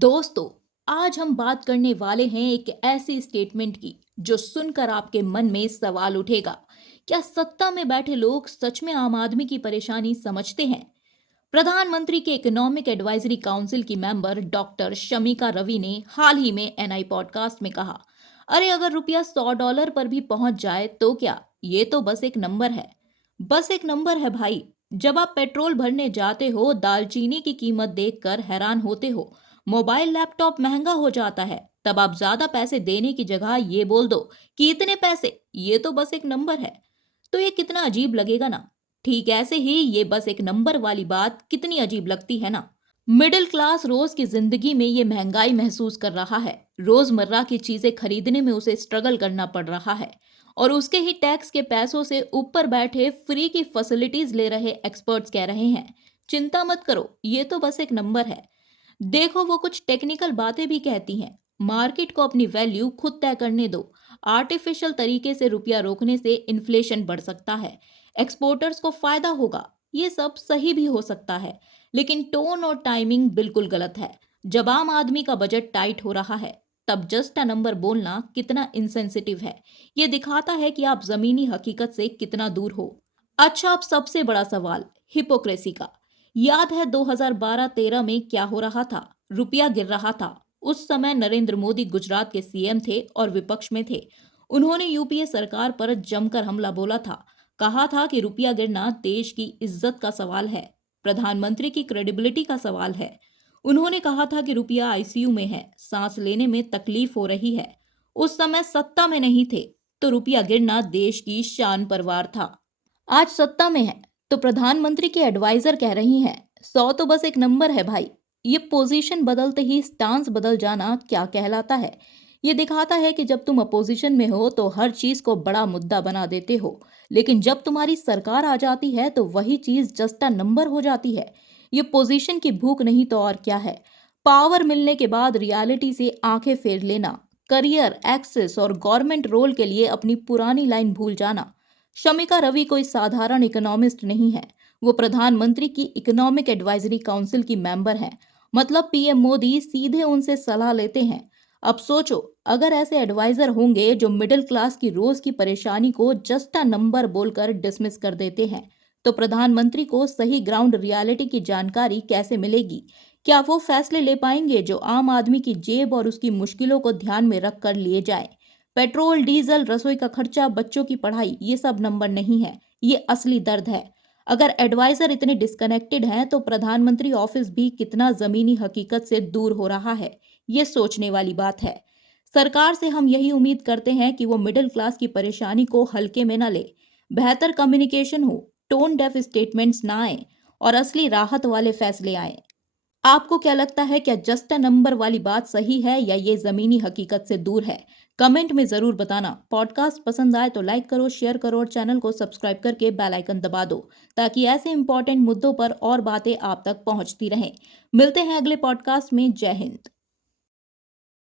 दोस्तों, आज हम बात करने वाले हैं एक ऐसी स्टेटमेंट की जो सुनकर आपके मन में सवाल उठेगा। क्या सत्ता में बैठे लोग सच में आम आदमी की परेशानी समझते हैं? प्रधानमंत्री के इकोनॉमिक एडवाइजरी काउंसिल की मेंबर डॉक्टर शमिका रवि ने हाल ही में एनआई पॉडकास्ट में कहा, अरे अगर रुपया $100 पर भी पहुंच जाए तो क्या, ये तो बस एक नंबर है। बस एक नंबर है भाई। जब आप पेट्रोल भरने जाते हो, दालचीनी की कीमत देखकर हैरान होते हो, मोबाइल लैपटॉप महंगा हो जाता है, तब आप ज्यादा पैसे देने की जगह ये बोल दो कि इतने पैसे, ये तो बस एक नंबर है। तो ये कितना अजीब लगेगा ना। ठीक ऐसे ही ये बस एक नंबर वाली बात कितनी अजीब लगती है ना। मिडिल क्लास रोज की जिंदगी में ये महंगाई महसूस कर रहा है। रोजमर्रा की चीजें खरीदने में उसे स्ट्रगल करना पड़ रहा है। और उसके ही टैक्स के पैसों से ऊपर बैठे फ्री की फैसिलिटीज ले रहे एक्सपर्ट्स कह रहे हैं, चिंता मत करो, ये तो बस एक नंबर है। देखो, वो कुछ टेक्निकल बातें भी कहती हैं। मार्केट को अपनी वैल्यू खुद तय करने दो। आर्टिफिशियल तरीके से रुपया रोकने से इन्फ्लेशन बढ़ सकता है, एक्सपोर्टर्स को फायदा होगा। ये सब सही भी हो सकता है, लेकिन टोन और टाइमिंग बिल्कुल गलत है। जब आम आदमी का बजट टाइट हो रहा है, तब जस्ट अ नंबर बोलना कितना इनसेंसिटिव है। ये दिखाता है कि आप जमीनी हकीकत से कितना दूर हो। अच्छा, अब सबसे बड़ा सवाल, हिपोक्रेसी का। याद है 2012-13 में क्या हो रहा था? रुपया गिर रहा था। उस समय नरेंद्र मोदी गुजरात के सीएम थे और विपक्ष में थे। उन्होंने यूपीए सरकार पर जमकर हमला बोला था। कहा था कि रुपया गिरना देश की इज्जत का सवाल है, प्रधानमंत्री की क्रेडिबिलिटी का सवाल है। उन्होंने कहा था कि रुपया आईसीयू में है, सांस लेने में तकलीफ हो रही है। उस समय सत्ता में नहीं थे, तो रुपया गिरना देश की शान परवार था। आज सत्ता में है, तो प्रधानमंत्री के एडवाइजर कह रही हैं, 100 तो बस एक नंबर है भाई। ये पोजीशन बदलते ही स्टांस बदल जाना क्या कहलाता है? ये दिखाता है कि जब तुम अपोजिशन में हो तो हर चीज को बड़ा मुद्दा बना देते हो, लेकिन जब तुम्हारी सरकार आ जाती है तो वही चीज जस्ट अ नंबर हो जाती है। ये पोजीशन की भूख नहीं तो और क्या है। पावर मिलने के बाद रियलिटी से आंखें फेर लेना, करियर, एक्सेस और गवर्नमेंट रोल के लिए अपनी पुरानी लाइन भूल जाना। शमिका रवि कोई साधारण इकोनॉमिस्ट नहीं है। वो प्रधानमंत्री की इकोनॉमिक एडवाइजरी काउंसिल की मेंबर हैं। मतलब पीएम मोदी सीधे उनसे सलाह लेते हैं। अब सोचो, अगर ऐसे एडवाइजर होंगे जो मिडिल क्लास की रोज की परेशानी को जस्ट अ नंबर बोलकर डिसमिस कर देते हैं, तो प्रधानमंत्री को सही ग्राउंड रियलिटी की जानकारी कैसे मिलेगी? क्या वो फैसले ले पाएंगे जो आम आदमी की जेब और उसकी मुश्किलों को ध्यान में रख कर लिए जाए? पेट्रोल, डीजल, रसोई का खर्चा, बच्चों की पढ़ाई, ये सब नंबर नहीं है, ये असली दर्द है। अगर एडवाइजर इतने डिस्कनेक्टेड हैं, तो प्रधानमंत्री ऑफिस भी कितना जमीनी हकीकत से दूर हो रहा है, ये सोचने वाली बात है। सरकार से हम यही उम्मीद करते हैं कि वो मिडिल क्लास की परेशानी को हल्के में न ले। बेहतर कम्युनिकेशन हो, टोन डेफ स्टेटमेंट्स ना आए और असली राहत वाले फैसले आए। आपको क्या लगता है, क्या जस्ट अ नंबर वाली बात सही है या ये जमीनी हकीकत से दूर है? कमेंट में जरूर बताना। पॉडकास्ट पसंद आए तो लाइक करो, शेयर करो और चैनल को सब्सक्राइब करके बेल आइकन दबा दो, ताकि ऐसे इंपॉर्टेंट मुद्दों पर और बातें आप तक पहुंचती रहें। मिलते हैं अगले पॉडकास्ट में। जय हिंद।